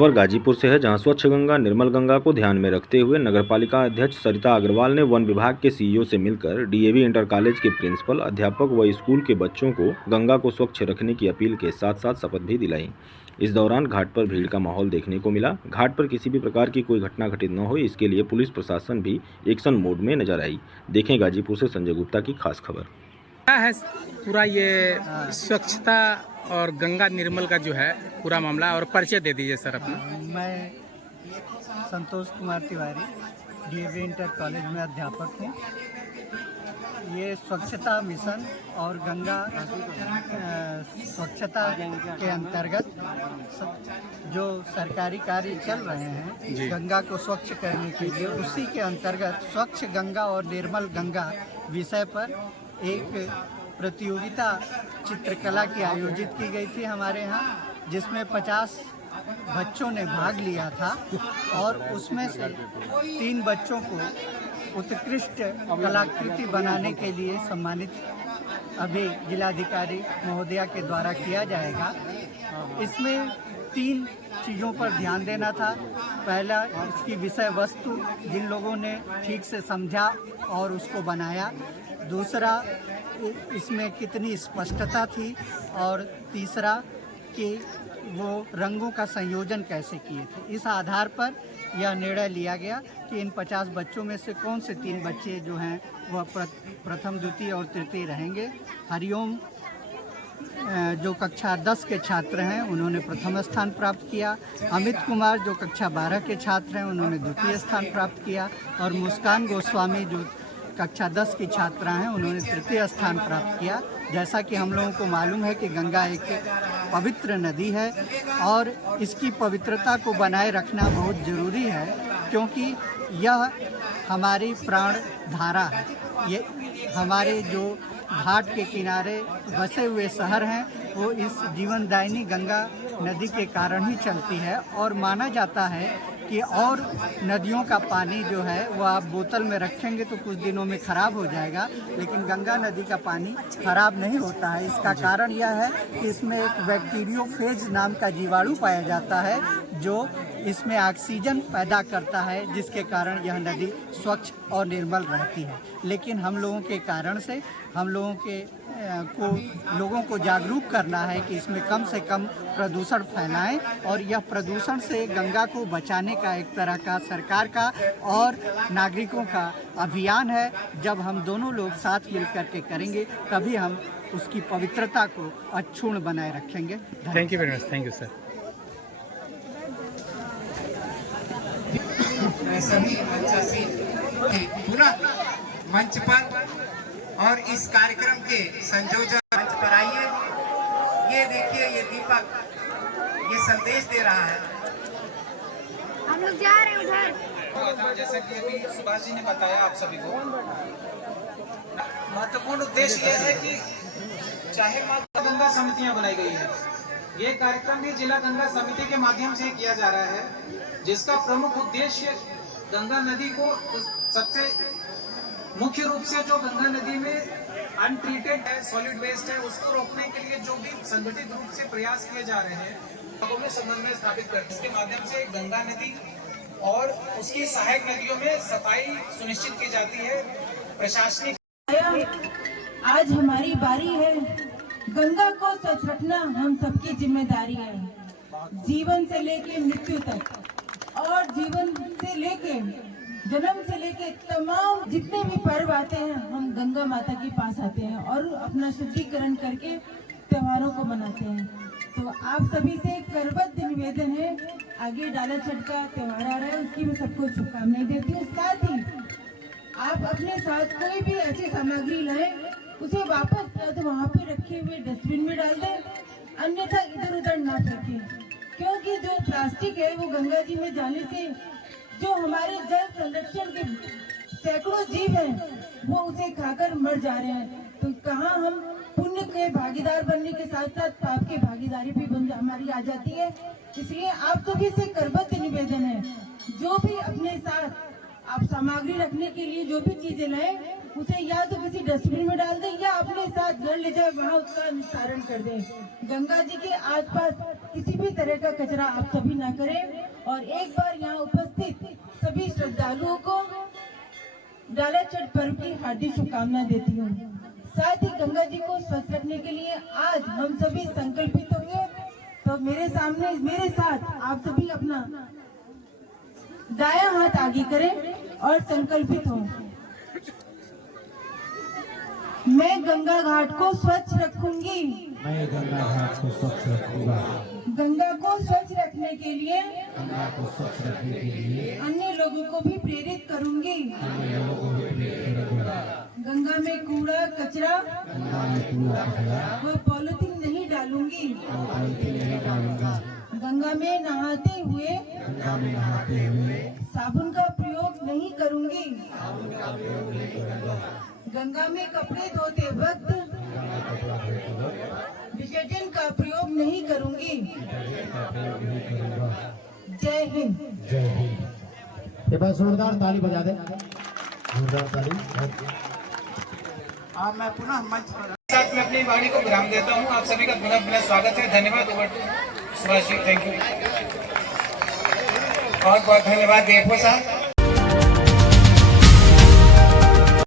खबर गाजीपुर से है, जहां स्वच्छ गंगा निर्मल गंगा को ध्यान में रखते हुए नगरपालिका अध्यक्ष सरिता अग्रवाल ने वन विभाग के सीईओ से मिलकर डीएवी इंटर कॉलेज के प्रिंसिपल, अध्यापक व स्कूल के बच्चों को गंगा को स्वच्छ रखने की अपील के साथ साथ शपथ भी दिलाई। इस दौरान घाट पर भीड़ का माहौल देखने को मिला। घाट पर किसी भी प्रकार की कोई घटना घटित न हो, इसके लिए पुलिस प्रशासन भी एक्शन मोड में नजर आई। देखें गाजीपुर से संजय गुप्ता की खास खबर। क्या है पूरा ये स्वच्छता और गंगा निर्मल का जो है पूरा मामला, और परिचय दे दीजिए सर अपना। मैं Santosh Kumar Tiwari, DAV inter college में अध्यापक हूँ। ये स्वच्छता मिशन और गंगा स्वच्छता के अंतर्गत जो सरकारी कार्य चल रहे हैं गंगा को स्वच्छ करने के लिए, उसी के अंतर्गत स्वच्छ गंगा और निर्मल गंगा विषय पर एक प्रतियोगिता चित्रकला की आयोजित की गई थी हमारे यहाँ, जिसमें 50 बच्चों ने भाग लिया था और उसमें से 3 बच्चों को उत्कृष्ट कलाकृति बनाने के लिए सम्मानित अभी जिलाधिकारी महोदया के द्वारा किया जाएगा। इसमें 3 चीज़ों पर ध्यान देना था। पहला, इसकी विषय वस्तु जिन लोगों ने ठीक से समझा और उसको बनाया। दूसरा, इसमें कितनी स्पष्टता थी। और तीसरा कि वो रंगों का संयोजन कैसे किए थे। इस आधार पर यह निर्णय लिया गया कि इन 50 बच्चों में से कौन से 3 बच्चे जो हैं वह प्रथम, द्वितीय और तृतीय रहेंगे। हरिओम जो कक्षा 10 के छात्र हैं उन्होंने प्रथम स्थान प्राप्त किया। अमित कुमार जो कक्षा 12 के छात्र हैं उन्होंने द्वितीय स्थान प्राप्त किया। और मुस्कान गोस्वामी जो कक्षा 10 की छात्रा हैं उन्होंने तृतीय स्थान प्राप्त किया। जैसा कि हम लोगों को मालूम है कि गंगा एक पवित्र नदी है और इसकी पवित्रता को बनाए रखना बहुत ज़रूरी है, क्योंकि यह हमारी प्राण धारा है। ये हमारे जो घाट के किनारे बसे हुए शहर हैं वो इस जीवनदायिनी गंगा नदी के कारण ही चलती है। और माना जाता है कि और नदियों का पानी जो है वो आप बोतल में रखेंगे तो कुछ दिनों में ख़राब हो जाएगा, लेकिन गंगा नदी का पानी ख़राब नहीं होता है। इसका कारण यह है कि इसमें एक बैक्टीरियोफेज नाम का जीवाणु पाया जाता है जो इसमें ऑक्सीजन पैदा करता है, जिसके कारण यह नदी स्वच्छ और निर्मल रहती है। लेकिन हम लोगों के कारण से हम लोगों को जागरूक करना है कि इसमें कम से कम प्रदूषण फैलाएं, और यह प्रदूषण से गंगा को बचाने का एक तरह का सरकार का और नागरिकों का अभियान है। जब हम दोनों लोग साथ मिल करके करेंगे तभी हम उसकी पवित्रता को अक्षुण्ण बनाए रखेंगे। Thank you very much. Thank you sir. सभी पुनः मंच पर और इस कार्यक्रम के संयोजक मंच पर आइए। ये देखिए, ये दीपक ये संदेश दे रहा है। हम लोग जा रहे हैं उधर। जैसे कि अभी सुभाष जी ने बताया आप सभी को, महत्वपूर्ण उद्देश्य यह है कि चाहे माता गंगा समितियां बनाई गई है, ये कार्यक्रम भी जिला गंगा समिति के माध्यम से किया जा रहा है, जिसका प्रमुख उद्देश्य गंगा नदी को सबसे मुख्य रूप से जो गंगा नदी में अनट्रीटेड है, सॉलिड वेस्ट है, उसको रोकने के लिए जो भी संगठित रूप से प्रयास किए जा रहे हैं, लोगों में समन्वय स्थापित करने इसके माध्यम से गंगा नदी और उसकी सहायक नदियों में सफाई सुनिश्चित की जाती है। प्रशासनिक आज हमारी बारी है, गंगा को स्वच्छ रखना हम सबकी जिम्मेदारी है। जीवन से लेके मृत्यु तक और जीवन से लेके जन्म से लेके तमाम जितने भी पर्व आते हैं हम गंगा माता के पास आते हैं और अपना शुद्धिकरण करके त्योहारों को मनाते हैं। तो आप सभी से करबद्ध निवेदन है, आगे डाला छठ का त्योहार आ रहा है, उसकी मैं सबको शुभकामनाएं देती हूँ। साथ ही आप अपने साथ कोई भी ऐसी सामग्री लाएं, उसे वापस या तो वहाँ पे रखे हुए डस्टबिन में डाल दें, अन्यथा इधर उधर ना फेंकें, क्योंकि जो प्लास्टिक है वो गंगा जी में जाने से जो हमारे जल संरक्षण के सैकड़ों जीव हैं वो उसे खाकर मर जा रहे हैं। तो कहाँ हम पुण्य के भागीदार बनने के साथ साथ पाप के भागीदारी भी हमारी आ जाती है। इसलिए आप सभी से करबद्ध निवेदन है, जो भी अपने साथ आप सामग्री रखने के लिए जो भी चीजें लाएं, उसे या तो किसी डस्टबिन में डाल दें या अपने साथ घर ले जाए, वहाँ उसका निस्तारण कर दें। गंगा जी के आसपास किसी भी तरह का कचरा आप सभी ना करें। और एक बार यहाँ उपस्थित सभी श्रद्धालुओं को डाला छठ पर्व की हार्दिक शुभकामनाएं देती हूँ। साथ ही गंगा जी को स्वच्छ रखने के लिए आज हम सभी संकल्पित होंगे। तो मेरे साथ आप सभी अपना दायां हाथ आगे करें और संकल्पित हों। मैं गंगा घाट को स्वच्छ रखूंगी। मैं गंगा घाट को स्वच्छ रखूंगा। गंगा को स्वच्छ रखने के लिए अन्य लोगों को भी प्रेरित करूंगी। गंगा में कूड़ा कचरा व पॉलिथीन नहीं डालूंगी। गंगा में नहाते हुए साबुन का प्रयोग नहीं करूंगी। गंगा में कपड़े धोते वक्त डिटर्जेंट का प्रयोग नहीं करूंगी। जय हिंद। जय हिंद। एक बार जोरदार ताली बजा दे। जोरदार ताली। मैं पुनः मंच पर साथ में अपनी वाणी को विराम देता हूँ। आप सभी का पुनः स्वागत है। धन्यवाद। Over to Subhash ji. Thank you. बहुत बहुत धन्यवाद देवो साहब।